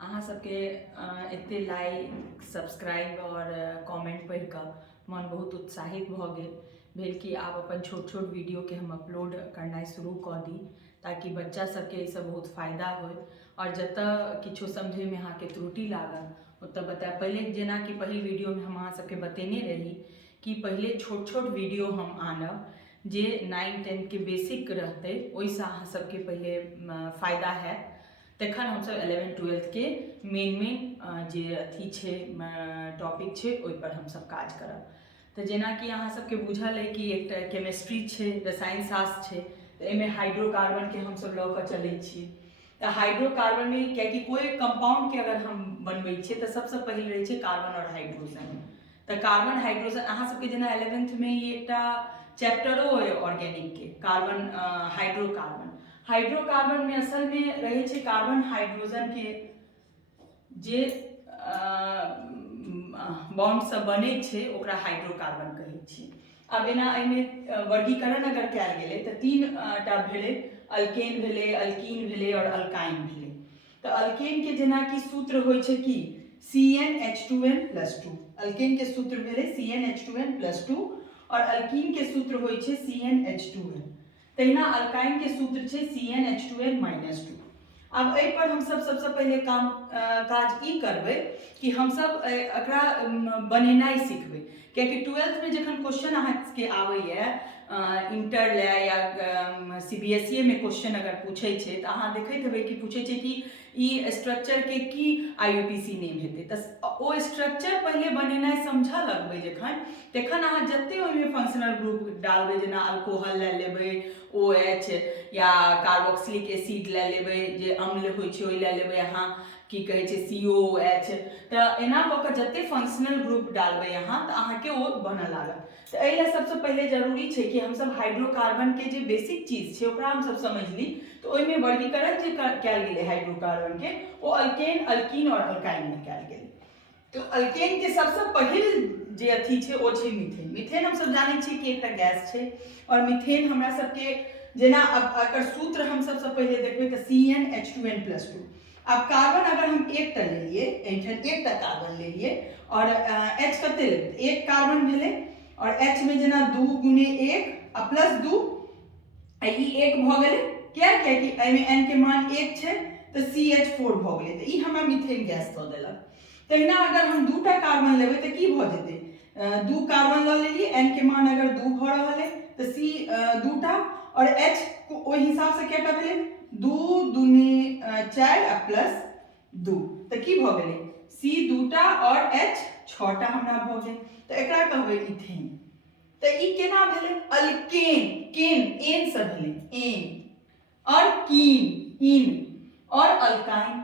अहाँ सबके एते लाइक सब्सक्राइब और कमेंट पढ़ि कऽ मन बहुत उत्साहित भऽ भेल कि आब अपन छोट छोट वीडियो के हम अपलोड करनाइ शुरू कऽ दी ताकि बच्चा सबके एहिसँ बहुत फायदा होय और जतऽ किछो समझैमे अहाँके त्रुटि लागल ओतऽ बताएब। पहिले जेनाकि पहिल वीडियोमे हम अहाँ सबके बतेने रही कि पहिले छोट छोट वीडियो हम आनब जे 9-10 के बेसिक रहतै, ओहिसँ अहाँ सबके पहिले फायदा हैत। तखन हमसब 11-12 के मेन जे अथी छै टॉपिक छै ओहिपर हमसब काज करब। तऽ जेनाकि अहाँ सबके बुझल है कि एकटा केमिस्ट्री छै, रसायन शास्त्र छै, तऽ एहिमे हाइड्रोकार्बन के हमसब लऽ कऽ चलै छियै। तऽ हाइड्रोकार्बन में कियाकि कोई कंपाउंड के अगर हम बनबै छियै तऽ सबसँ पहिल रहै छै कार्बन और हाइड्रोजन। तऽ कार्बन हाइड्रोजन अहाँ सबके जेना 11th में ई एकटा चैप्टरो है ऑर्गेनिक के, कार्बन हाइड्रोकार्बन। हाइड्रोकार्बन में असल में रहे छै कार्बन हाइड्रोजन के जे बॉन्ड से बने छै ओकरा हाइड्रोकार्बन कहै छी। अब एना एहिमे वर्गीकरण अगर कयल गेलै तऽ 3टा भेलै, अल्केन भेलै, अल्कीन भेलै और अल्काइन भेलै। तऽ अल्केन के जेनाकि सूत्र होइ छै कि CnH2n+2, अल्केन के सूत्र भेलै CnH2n+2 और अल्कीन के सूत्र होइ छै CnH2n। तहिना अल्काइन के सूत्र छै CnH2n-2। अब एहि पर हम सब सबसे पहले काज ई करबै कि हम सब एकरा बनेनाइ सीखबै। कियाकि 12th में जखन क्वेश्चन अहाँके आबैए इंटर ले या CBSE में क्वेश्चन अगर पूछे छै तऽ अहाँ देखैत हेबै कि पूछे छै कि ई स्ट्रक्चर के की IUPAC नेम हेतै। तऽ ओ स्ट्रक्चर पहले बनेनाइ समझ लगबै जखन, तखन अहाँ जते ओहिमे फंक्शनल ग्रुप डालबै, जेना अल्कोहल ले लेबै OH, या कार्बोक्सिलिक एसिड ले लेबै जे अम्ल होइ छै, ओहि ले लेबै अहाँ की कहै छै COOH। तऽ एना कऽ कऽ जते फंक्शनल ग्रुप डालबै अहाँ तऽ अहाँके ओ बनऽ लागत। तऽ एहि लेल सबसँ पहिले जरूरी छै कि हमसब हाइड्रोकार्बन के जे बेसिक चीज छै ओकरा हमसब समझ ली। तऽ ओहिमे वर्गीकरण जे कयल गेलै हाइड्रोकार्बन के ओ अल्केन, अल्कीन और अल्काइन में कयल गेलै। तो अल्केन के सबसँ पहिल जे अथी छै ओ छै मीथेन। मीथेन हमसब जानै छियै कि एकटा गैस छै और मीथेन हमरा सबके जेना अब एकर सूत्र हम सबसँ पहिले देखबै तऽ CnH2n+2। अब कार्बन अगर हम एकटा लेलिए, एकटा कार्बन लेलिए और H कते लेबै, एक कार्बन भेलै और H में जेना 2 × 1 आ +2 ई 1 भऽ गेलै। कियाकि एहिमे n के मान 1 छै तऽ CH4 भऽ गेलै, तऽ ई हमरा मीथेन गैस दऽ देलक। तहिना अगर हम 2टा कार्बन लेबै तऽ की भऽ जेतै, 2 कार्बन लऽ लेलिए, n के मान अगर 2 भऽ रहल है तऽ C 2टा और H ओहि हिसाब से केटा भेलै 2 दूनी 4 आ +2, तऽ की भऽ गेलै C 2टा और H 6टा हमरा भऽ गेल। तऽ एकरा कहबै इथेन। तऽ ई केना भेलै अल्केन, केन एन से भेलै एन और कीन इन और अल्काइन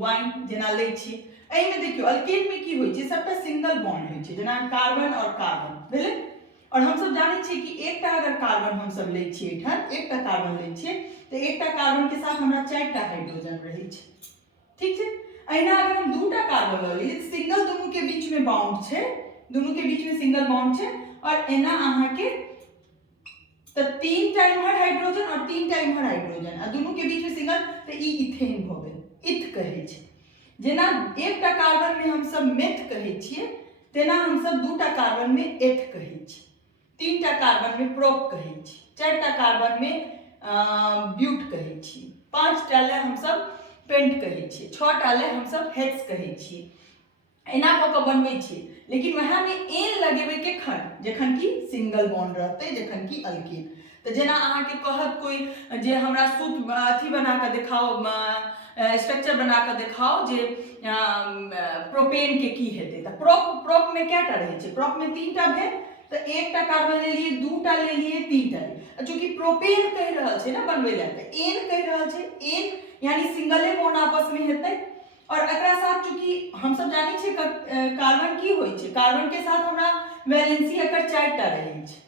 वाइन जेना लै छी। एहिमे देखियौ अल्केन में की होइ छै, सबटा सिंगल बॉन्ड होइ छै, जेना कार्बन और कार्बन भेलै। और हम सब जानै छियै कि एकटा अगर कार्बन हम सब लै छियै, एठाम एकटा कार्बन लै छियै तऽ एकटा कार्बन के साथ हमरा 4टा हाइड्रोजन रहै छै, ठीक छै। अहिना अगर हम 2टा कार्बन लऽ ली तऽ सिंगल दुनू के बीच में बॉन्ड छै, दुनू के बीच में सिंगल बॉन्ड छै और एना अहाँ के तऽ 3टा इम्हर हाइड्रोजन और 3टा इम्हर हाइड्रोजन आ दुनू के बीच में सिंगल, तऽ ई इथेन भऽ गेल, इथ कहै छै। जेना एकटा कार्बन में हम सब मेथ कहै छियै तेना हम सब 2टा कार्बन में एथ कहै छी, 3टा कार्बन में प्रोप कहै छी, 4टा कार्बन में ब्यूट कहै छी, 5टा ले हम सब पेंट कहै छी, 6टा ले हम सब हेक्स कहै छी। एना कऽ कऽ बनबै छी, लेकिन वहाँ में एन लगेबै केखन, जखन कि सिंगल बॉन्ड रहतै, जखन कि अल्केन। तऽ जेना अहाँके कहत कोई जे हमरा सूत्र अथी बना कऽ देखाओ, स्ट्रक्चर बना कऽ देखाओ जे प्रोपेन के की हेतै, तऽ प्रोप में कैटा रहै छै, प्रोप में 3टा भेल तऽ एकटा कार्बन ले लिए, 2टा ले लिए, 3टा ले। चूंकि प्रोपेन कहि रहल छै ना बनबै ले, तऽ एन कहि रहल छै, एन यानी सिंगले बॉन्ड आपस में हेतै। और एकरा साथ चूंकि हम सब जानै छियै कार्बन की होइ छै, कार्बन के साथ हमरा वैलेंसी एकर 4टा रहै छै,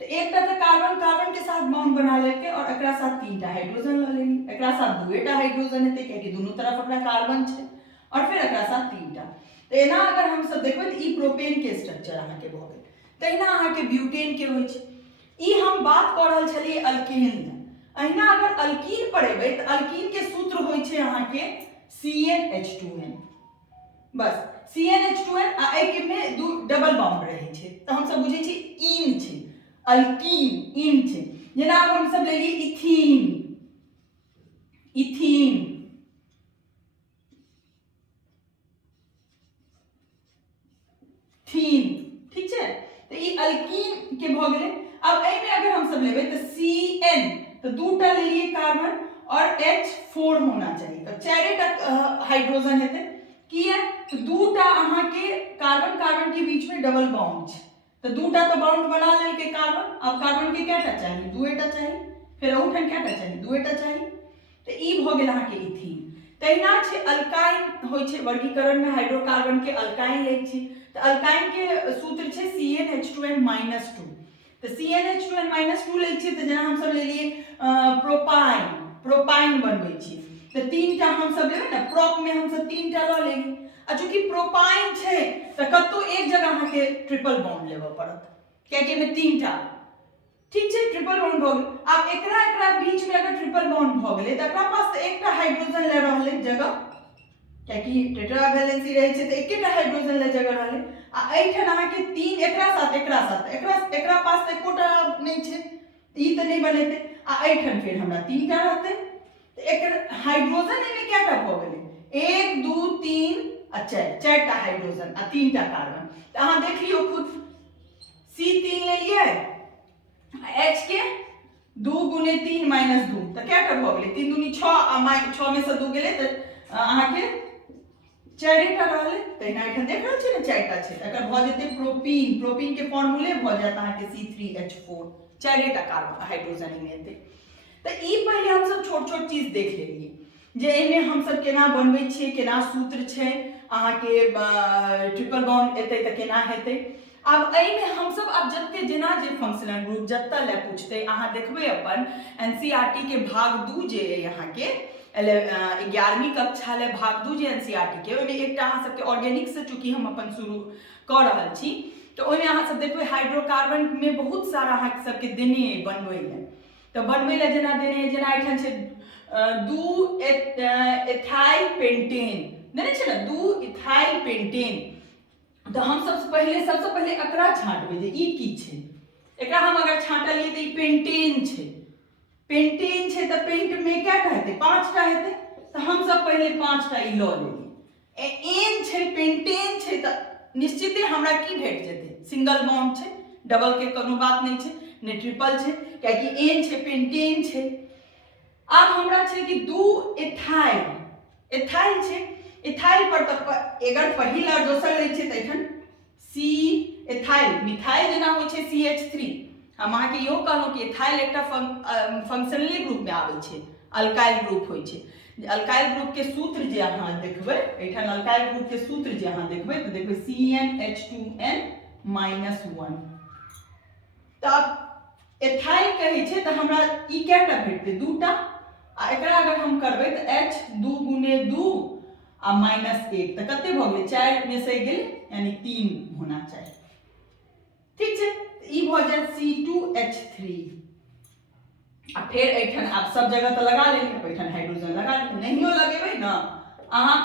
तो एकटा तऽ कार्बन कार्बन के साथ बॉन्ड बना लेके और एकरा साथ 3टा हाइड्रोजन ल लेली, एकरा साथ 2टा हाइड्रोजन हेतै कियाकि दोनों तरफ एकरा कार्बन छै और फिर एकरा साथ 3टा। तो एना अगर हम सब देखबै तऽ ई प्रोपेन के स्ट्रक्चर अहाँ के भ गेल। तहिना अहाँ के ब्यूटेन के होइ छै। ई हम बात क रहल छलिए अल्केन। अहिना अगर अल्कीन पर एबै तऽ अल्कीन के सूत्र होइ छै अहाँ के CnH2n बस CnH2n आ ए के में दू डबल बॉन्ड रहै छै त हम सब बुझै छी इन छै अल्कीन इन छै जेना अब हम सब लेलिए इथीन इथीन थीन ठीक छै त ई अल्कीन के भ गेलै अब ए में अगर हम सब लेबै त Cn तो दूटा लेलिए कार्बन और H4 होना चाहिए तो चारेटा हाइड्रोजन हेतै किया तो दूटा अहाँ के कार्बन कार्बन के बीच में डबल बॉन्ड छै तो दूटा तो बॉन्ड बना लेलकै कार्बन अब कार्बन के केटा चाहिए दुएटा चाहिए फिर औठन केटा चाहिए दुएटा चाहिए तो ई भ गेल अहाँ के इथीन तहिना छै अल्काइन होय छै वर्गीकरण में हाइड्रोकार्बन के अल्काइन लै छी तो अल्काइन के सूत्र छै CnH2n-2 तो CnH2n-2 लै छी तो जेना हम सब लेलिए प्रोपाइन प्रोपाइन बनबै छी तो तीनटा हम सब लेबै ना प्रोप में हम सब तीनटा ल लेली आ चूंकि प्रोपाइन छै तो कतो एक जगह अहाँ के ट्रिपल बॉन्ड लेबे पड़त कियाकि में तीनटा ठीक छै ट्रिपल बॉन्ड भ गेल अब एकरा बीच में अगर ट्रिपल बॉन्ड भ गेलै त एकरा पास त एकटा हाइड्रोजन ले रहलै जगह कियाकि टेट्रा वैलेंसी रहै छै त एकेटा हाइड्रोजन ले जगह रहलै आ एठन अहाँ के तीन एकरा साथ एकरा पास त एकोटा नै छै ई त नै बनेतै आ एठन फिर हमरा तीनटा रहतै त एकर हाइड्रोजन एमे केटा भ गेलै 1 2 3 आ 4 चारटा हाइड्रोजन आ तीनटा कार्बन त अहाँ देख लियौ खुद C3 लेलिए H के 2 गुने 3 माइनस 2 तो केटा भ गेलै 3 दूनी 6 आ 6 में से 2 गेलै त अहाँ के चारिटा रहलै तहिना एठन देख रहल छी ने चारिटा छै एकर भ जेतै प्रोपीन प्रोपीन के फार्मूले भ जात अहाँ के C3H4 चारिटा कार्बन हाइड्रोजन में एतै त ई पहिले हम सब छोट छोट चीज देख लेलिए जे एमे हम सब केना बनबै छियै केना सूत्र छै अहाँ के ट्रिपल बॉन्ड एतै त केना हेतै अब एई में हम सब अब जत्ते जेना जे फंक्शनल ग्रुप जत्ता ले पूछते अहाँ देखबै अपन एनसीईआरटी के भाग 2 जे यहाँ के 11वीं कक्षा ले भाग 2 जे एनसीईआरटी के ओमे एकटा अहाँ सबके ऑर्गेनिक से चूंकि हम अपन शुरू कर रहल छी तो ओमे अहाँ सब देखबै हाइड्रोकार्बन में बहुत सारा अहाँ सबके देने बनबै ले तो बनबै ले जेना देने जेना एठन छै 2 एथाइल पेंटेन देने छै ना 2 इथाइल पेंटेन तो हम सबसे पहले एकरा छांटबै जे ई की छै एकरा हम अगर छांटलिए त ई पेंटेन छै त पेंट में केटा हेतै 5टा हेतै तो हम सब पहले 5टा ई ल लेली एन छै पेंटेन छै त निश्चिते हमरा की भेट जेतै सिंगल बॉन्ड छै डबल के कोनो बात नै छै ने ट्रिपल छै कियाकि एन छै पेंटेन छै अब हमरा छै कि 2 एथाइल छै इथाइल पर तक अगर पहिल और दोसर लै छै त एखन C एथाइल मिथाइल जेना होय छै CH3 हम अहाँ के इहो कहलहुं कि एथाइल एकटा फंक्शनली ग्रुप में आबै छै अल्काइल ग्रुप होय छै अल्काइल ग्रुप के सूत्र जे अहाँ देखबै एठन अल्काइल ग्रुप के सूत्र जे अहाँ देखबै त देखबै CnH2n-1 तब एथाइल कहै छै त हमरा ई केटा भेटतै दूटा आ एकरा अगर हम करबै त H 2 गुने 2 आ -1 तो कते भ गेलै 4 में से गेलै यानी 3 होना चाहिए ठीक छै ई भ जाय C2H3 आ फिर एठन आप सब जगह तो लगा लेली एठन हाइड्रोजन लगा ली नहियो लगेबै ना अहाँ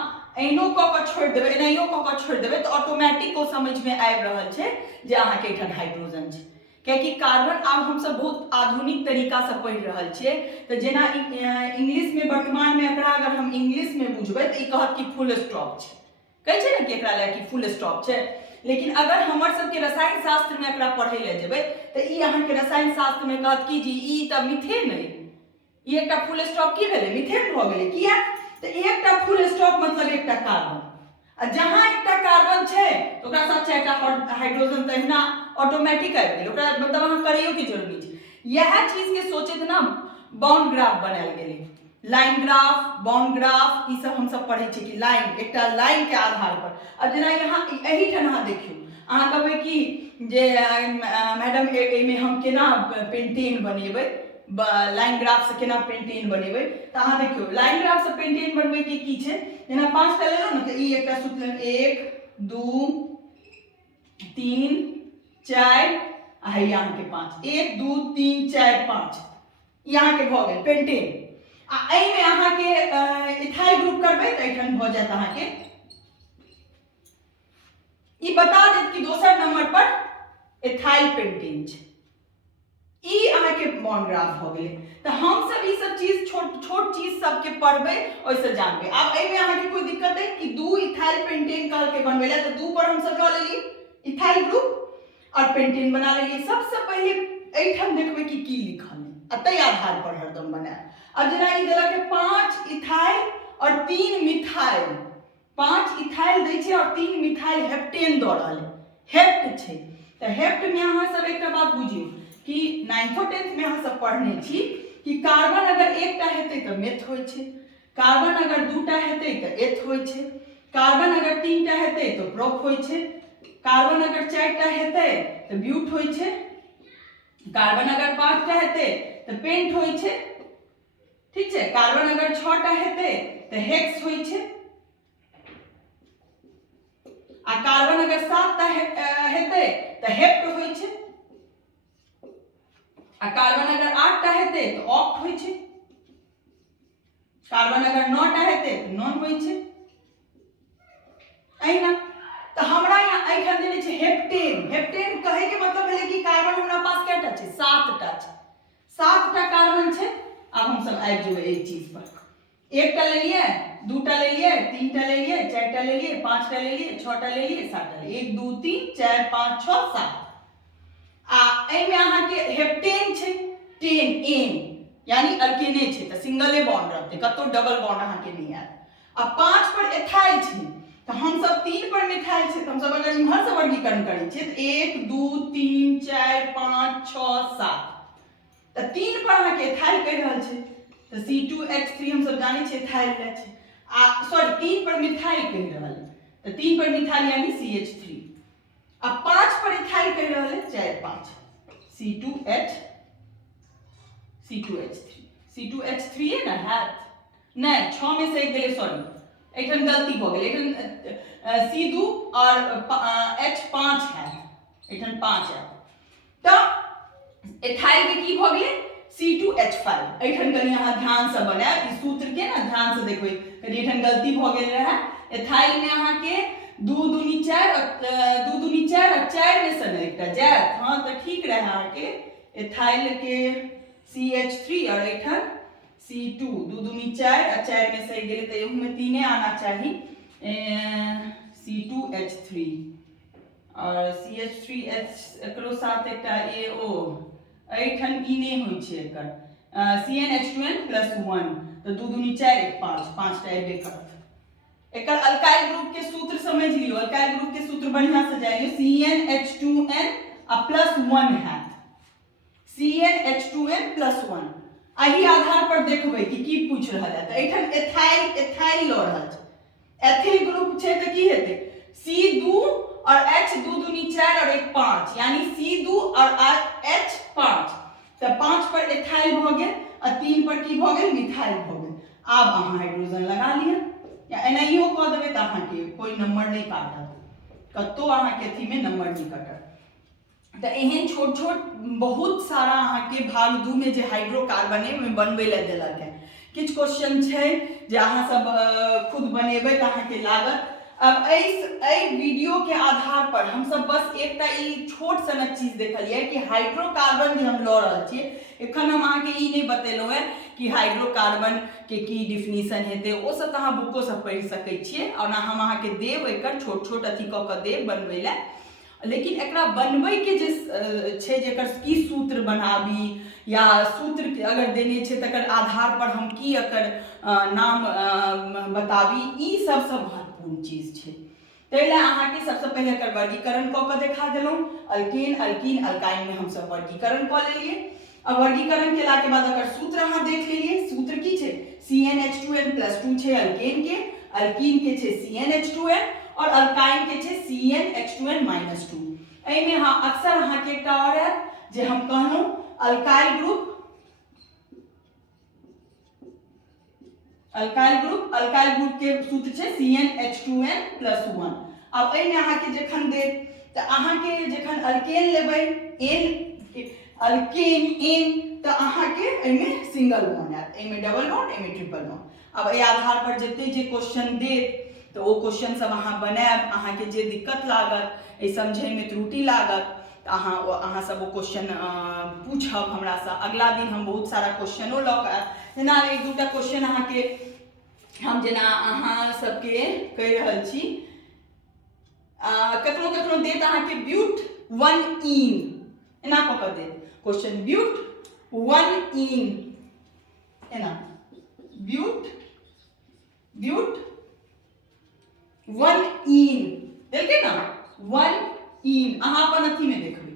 एनो क के छोड़ देबै एनहियो क के छोड़ देबै तो ऑटोमेटिक ओ समझ में आबि रहल छै जे अहाँ के एठन हाइड्रोजन छै क्योंकि कार्बन आब हम सब बहुत आधुनिक तरीका से पढ़ि रहल छियै तो जेना इंग्लिश में वर्तमान में एकरा अगर हम इंग्लिश में बुझबै त ई कहत कि फुल स्टॉप छै कहै छै ना कि एकरा ले कि फुल स्टॉप छै लेकिन अगर हमर सब के रसायन शास्त्र में एकरा पढ़ै ले जेबै त ई अहाँ के रसायन शास्त्र में कहत कि जी ई त मीथेन है ई एकटा फुल स्टॉप की भेलै मीथेन भ गेलै किया त एकटा फुल स्टॉप मतलब एकटा कार्बन आ जहां एकटा कार्बन छै तो ओकरा साथ चारटा हाइड्रोजन तहिना ऑटोमेटिक आबि गेल ओकरा मतलब अहाँ करियो के जरूरी छै यह चीज के सोचे ना बॉन्ड ग्राफ बनायल गेलै लाइन ग्राफ बॉन्ड ग्राफ ई सब हम सब पढ़ै छी कि लाइन एकटा लाइन के आधार पर अब जेना यहाँ एही ठन अहाँ देखियो अहाँ कहबै कि जे मैडम एमे हम केना पेंटेन बनेबै लाइन ग्राफ से केना पेंटेन बनेबै त अहाँ देखियो लाइन ग्राफ से पेंटेन बनबै के की छै जेना 5टा लेलो न त ई एकटा सूत्र 1 2 3 4 आ यहाँ के 5 1 2 3 4 5 यहाँ के भ गेल पेंटेन आ एहिमे अहाँके इथाइल ग्रुप करबै तऽ एहिठाम भऽ जायत अहाँके ई बता देत कि दोसर नंबर पर इथाइल पेंटेन छै, ई अहाँके बॉन्ड ग्राफ भऽ गेलै। तऽ हम सब ई सब चीज छोट छोट चीज सबके पढ़बै ओहिसँ जानबै। आब एहिमे अहाँके कोई दिक्कत है कि 2 इथाइल पेंटेन कहलके बनबै लए, तऽ 2 पर हम सब लऽ लेलिए इथाइल ग्रुप और पेंटेन बना लेलिए। सबसे पहले एहिठाम देखबै कि की लिखल है, अतै आधार पर हरदम बनाएब। अब जेना ई देलक है 5 इथाइल और 3 मिथाइल, 5 इथाइल दै छै और 3 मिथाइल हेप्टेन दऽ रहल है, हेप्ट छै। तऽ हेप्ट में अहाँ सब एकटा बात बुझियौ कि 9th 10th में अहाँ सब पढ़ने छी कि कार्बन अगर एकटा हेतै तऽ मेथ होइ छै, कार्बन अगर दूटा हेतै तऽ एथ होइ छै, कार्बन अगर 3टा हेतै तऽ प्रोप होइ छै, कार्बन अगर 4टा हेतै तऽ ब्यूट होइ छै, कार्बन अगर 5टा हेतै तऽ पेंट होइ छै, ठीक छै। कार्बन अगर 6टा हेतै तऽ हेक्स होइ छै, आ कार्बन अगर 7टा हेतै तऽ हेप्ट होइ छै, आ कार्बन अगर 8टा हेतै तऽ ऑक्ट होइ छै, कार्बन अगर 9टा हेतै तऽ नॉन होइ छै। अहिना तऽ हमरा यहाँ एहिठाम देने छै हेप्टेन। हेप्टेन कहे के मतलब भेलै कि कार्बन हमरा पास कैटा छै, 7टा छै, 7टा कार्बन छै। आब हम सब आबि जेबै एक चीज पर, एकटा लेलिए, दूटा लेलिए, 3टा लेलिए, 4टा लेलिए, 5टा लेलिए, 6टा लेलिए, 7टा लेलिए, 1 2 3 4 5 6 7। आ एहिमे अहाँके हेप्टेन छै 10 एन, यानी अल्केने छै तऽ सिंगले बॉन्ड रहतै, कतौ डबल बॉन्ड अहाँके नहीं आयत। आ 5 पर एथाइल छै तऽ हम सब 3 पर मिथाइल छै, तऽ हम सब अगर इम्हर से वर्गीकरण करै छियै तऽ 1 2 3 4 5 6 7, तऽ 3 पर अहाँके एथाइल कहि रहल छै तऽ C2H3 हम सब जानै छियै एथाइल लै छै। आ सॉरी 3 पर मिथाइल कहि रहल है तऽ 3 पर मिथाइल यानी CH3। अब 5 पर इथाइल कह रहा है 4 5 C2H3, C2H3 है ना हैत नहीं 6 में से एक गेले, सॉरी एठन गलती हो गेलै, एठन C2 और H5 है, एठन 5 है तो इथाइल के की भ गेलै C2H5। एठन कनी अहाँ ध्यान से बनाएब, ई सूत्र के ना ध्यान से देखबै, कनी एठन गलती भ गेल रहे। इथाइल में अहाँ के 2 दूनी 4 और 4 में से एकटा जायत, हाँ तो ठीक रहे अहाँ के इथाइल के CH3 और एठन C2, 2 दूनी 4 और 4 में से गेले तो एहू में 3 आना चाहिए, C2H3 और CH3H एकरो साथ एकटा AO, एठन ई नहीं होइ छै एकर CnH2n+1 तो 2 दूनी 4 1 5, 5टा एबे करत। एकर अल्काइल ग्रुप के सूत्र समझ लियो, अल्काइल ग्रुप के सूत्र बढ़िया से जानियो, CnH2n +1 है, CnH2n+1। एही आधार पर देखबै कि की पूछ रहल है। तऽ एठन एथाइल एथाइल ल रहल छै, एथिल ग्रुप छै तऽ की हेतै C2 और H 2 दूनी 4 और 1 5, यानी C2 और H5। तऽ 5 पर एथाइल भ गेल और 3 पर की भ गेल मिथाइल भ गेल। आब अहाँ हाइड्रोजन लगा लिया, या एनाहियो कह देबै तऽ अहाँके कोई नंबर नहीं काटत, कतो अहाँके अथी में नंबर नहीं कटत। तऽ एहन छोट छोट बहुत सारा अहाँके भाग 2 में जे हाइड्रोकार्बन में बनबै लए देलक है। किछु क्वेश्चन छै जे अहाँ सब खुद बनेबै तऽ अहाँके लागत। अब एहि वीडियो के आधार पर हम सब बस एकटा ई छोट सनक चीज देखलिए कि हाइड्रोकार्बन जे हम लऽ रहल छियै, एखन हम अहाँके ई नहीं बतेलहुँ है कि हाइड्रोकार्बन के की डिफिनीशन हेतै, ओ सब तऽ अहाँ बुको सब पढ़ि सकै छियै, और हम अहाँके देब एकर छोट छोट अथी कऽ कऽ देब बनबै लए। लेकिन एकरा बनबै के जे छै जे एकर की सूत्र बनाबी या सूत्र अगर देने छै तकर आधार पर हम की एकर नाम बताबी, ई सबसँ महत्वपूर्ण चीज छै। ताहि लए अहाँके सबसँ पहिले एकर वर्गीकरण कऽ कऽ देखा देलहुँ, अल्केन अल्कीन अल्काइन में हम सब वर्गीकरण कऽ लेलिए। अब वर्गीकरण केला के बाद अगर सूत्र अहाँ देख लेलिए, सूत्र की छै CnH2n+2 छै अल्केन के, अल्कीन के छै CnH2n और अल्काइन के छै CnH2n-2। एहि में हाँ अक्सर अहाँ के एकटा और है जे हम कहलहुँ अल्काइल ग्रुप, अल्काइल ग्रुप के सूत्र छै CnH2n+1। अब एहि में अहाँ के जखन दे तऽ अहाँ के जखन अल्केन लेबै, अल्केन एन तो अहाँ के एमे सिंगल बॉन्ड आत, एमे डबल बॉन्ड, एमे ट्रिपल बॉन्ड। अब ए आधार पर जते जे क्वेश्चन देत तो वो क्वेश्चन सब अहाँ बनाएब, अहाँ के जे दिक्कत लागत ए समझे में त्रुटि लागत तो अहाँ सब वो क्वेश्चन पूछब हमरा से। अगला दिन हम बहुत सारा क्वेश्चनो लऽ कऽ आएब, जेना एक दूटा क्वेश्चन अहाँ के हम जेना अहाँ सबके कहि रहल छी, कखनो कखनो देत अहाँ के ब्यूट वन इन, एना कऽ कऽ देत क्वेश्चन ब्यूट वन इन, एना ब्यूट वन इन देलकै ना, वन इन अहाँ अपन अथी में देखबै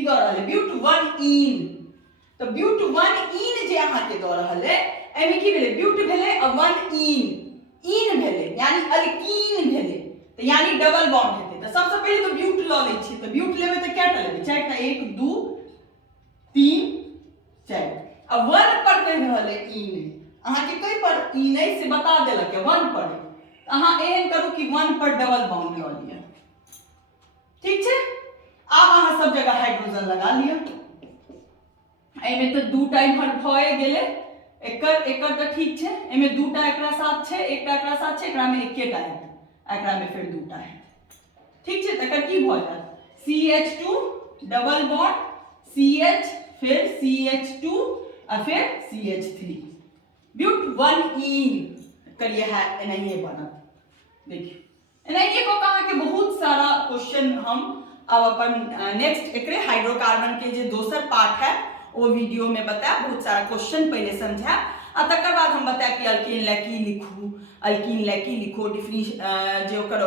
ई दऽ रहल है ब्यूट वन इन। तो ब्यूट वन इन जे अहाँ के दऽ रहल है एमे की भेलै, ब्यूट भेलै आ वन इन भेलै यानी अल्कीन भेलै, तो यानी डबल बॉन्ड हेतै। तो सबसे पहले तो ब्यूट लऽ लै छी, तो ब्यूट लेबै तो कैटा लेबै, चारिटा, 1 2 3 4। अब वन पर कहि रहल है इन, अहाँ के कई पर इन से बता देलक है वन पर, अहाँ एहन करू कि वन पर डबल बॉन्ड लऽ लिया, ठीक छै। आब अहाँ सब जगह हाइड्रोजन लगा लिया, एमे तो दूटा इम्हर भए गेलै, एकर तो ठीक छै, एमे दूटा एकरा साथ छै, एकटा एकरा साथ छै, एकरा में एकेटा है, एकरा में फिर दूटा है, ठीक छै। तकर की भ जात, CH2 डबल बॉन्ड CH फिर CH2 और फिर CH3, ब्यूट वन इन करिए है, एनाहिए बनत। देखिए एनाहिए को कहा के बहुत सारा क्वेश्चन हम अब अपन नेक्स्ट एकरे हाइड्रोकार्बन के जो दोसर पार्ट है वो वीडियो में बताया, बहुत सारा क्वेश्चन पहले समझा आ तकर बाद हम बताया कि अल्केन लै की लिखू, अल्कीन लै की लिखो, जो ओकर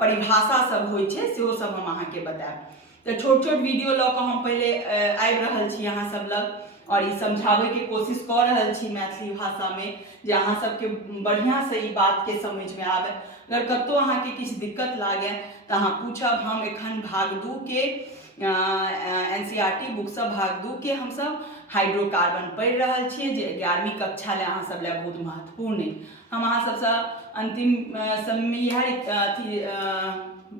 परिभाषा सब होइ छै सेहो सब हम अहाँ के बताएब। तो छोट छोट वीडियो लऽ कऽ हम पहले आबि रहल छी अहाँ सब लग और ई समझावे के कोशिश कर रहल छी मैथिली भाषा में, जे अहाँ सबके बढ़िया से ई बात के समझ में आवे। अगर कतौ अहाँ के किछु दिक्कत लागे तो अहाँ पूछब, हम एखन भाग 2 के NCERT बुक सब भाग 2 के हम सब हाइड्रोकार्बन पढ़ि रहल छियै, जे 11वीं कक्षा ले अहाँ सब ले बहुत महत्वपूर्ण है। हम अहाँ सबसे अंतिम समय में यह अथी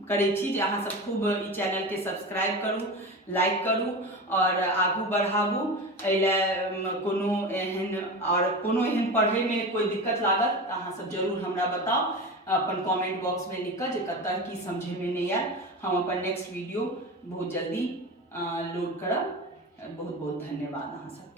करै छी जे अहाँ सब खूब ई चैनल के सब्सक्राइब करू, लाइक करू और आगू बढ़ाबू। एहिले कोनो एहन पढ़े में कोई दिक्कत लागत तो अहाँ सब जरूर हमरा बताओ अपन कमेंट बॉक्स में लिख कर, जे कतऽ की समझे में नहीं आयल, हम अपन नेक्स्ट वीडियो बहुत जल्दी लोड करब। बहुत बहुत धन्यवाद अहाँ सब।